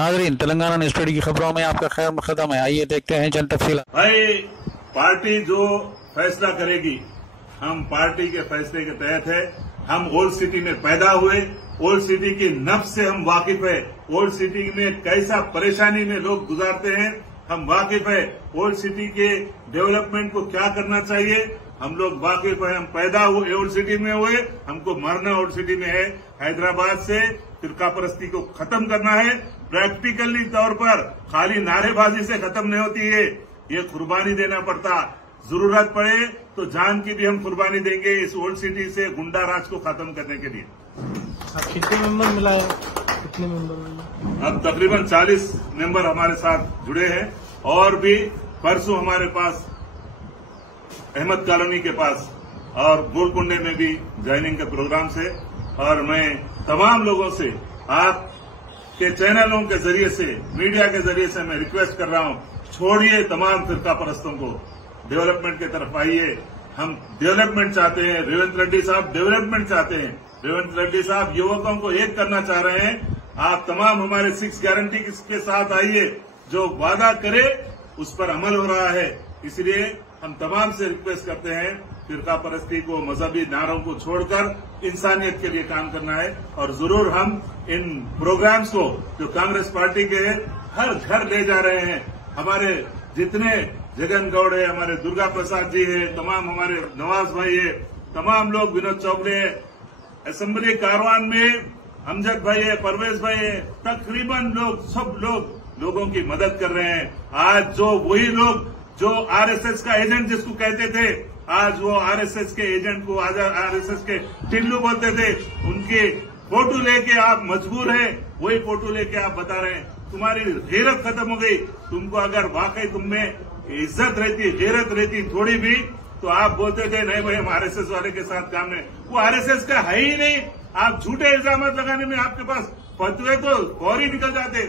नाज़रीन, Telangana news today की खबरों में आपका खैर मकदम है। आइए देखते हैं चंद तफसीलात। भाई, पार्टी जो फैसला करेगी, हम पार्टी के फैसले के तहत है। हम ओल्ड सिटी में पैदा हुए, ओल्ड सिटी की नफ्स से हम वाकिफ है। ओल्ड सिटी में कैसा परेशानी में लोग गुजारते हैं हम वाकिफ है। ओल्ड सिटी के डेवलपमेंट को क्या करना चाहिए हम लोग वाकिफ है। हम पैदा हुए ओल्ड सिटी में हुए, हमको मरना ओल्ड सिटी में है। हैदराबाद से फिरका परस्ती को खत्म करना है। प्रैक्टिकली तौर पर खाली नारेबाजी से खत्म नहीं होती है, ये कुर्बानी देना पड़ता। जरूरत पड़े तो जान की भी हम कुर्बानी देंगे इस ओल्ड सिटी से गुंडा राज को खत्म करने के लिए। अब कितने मेंबर मिला है? कितने मेंबर मिला? अब तकरीबन 40 मेंबर हमारे साथ जुड़े हैं और भी परसों हमारे पास अहमद कॉलोनी के पास और गोलकुंडे में भी ज्वाइनिंग के प्रोग्राम से। और मैं तमाम लोगों से आपके चैनलों के जरिए से, मीडिया के जरिए से मैं रिक्वेस्ट कर रहा हूं, छोड़िए तमाम फिरका परस्तों को, डेवलपमेंट की तरफ आइए। हम डेवलपमेंट चाहते हैं। रेवंत रेड्डी साहब डेवलपमेंट चाहते हैं। रेवंत रेड्डी साहब युवकों को एक करना चाह रहे हैं। आप तमाम हमारे 6 गारंटी के साथ आइए, जो वादा करे उस पर अमल हो रहा है। इसलिए हम तमाम से रिक्वेस्ट करते हैं, फिरका परस्ती को, मजहबी नारों को छोड़कर इंसानियत के लिए काम करना है। और जरूर हम इन प्रोग्राम्स को जो कांग्रेस पार्टी के हर घर ले जा रहे हैं, हमारे जितने जगन गौड़ है, हमारे दुर्गा प्रसाद जी है, तमाम हमारे नवाज भाई है, तमाम लोग, विनोद चौबे है, असेंबली कारवान में अमजद भाई है, परवेज भाई है, तकरीबन लोग, सब लोगों की मदद कर रहे हैं। आज जो वही लोग जो आरएसएस का एजेंट जिसको कहते थे, आज वो आरएसएस के एजेंट को आज आरएसएस के टिल्लू बोलते थे, उनके फोटो लेके आप मजबूर हैं, वही फोटो लेके आप बता रहे हैं तुम्हारी गैरत खत्म हो गई। तुमको अगर वाकई तुम में इज्जत रहती, गैरत रहती थोड़ी भी, तो आप बोलते थे नहीं भाई हम आरएसएस वाले के साथ काम नहीं। वो आरएसएस का है ही नहीं। आप झूठे इल्जाम लगाने में आपके पास फतवे तो और ही निकल जाते।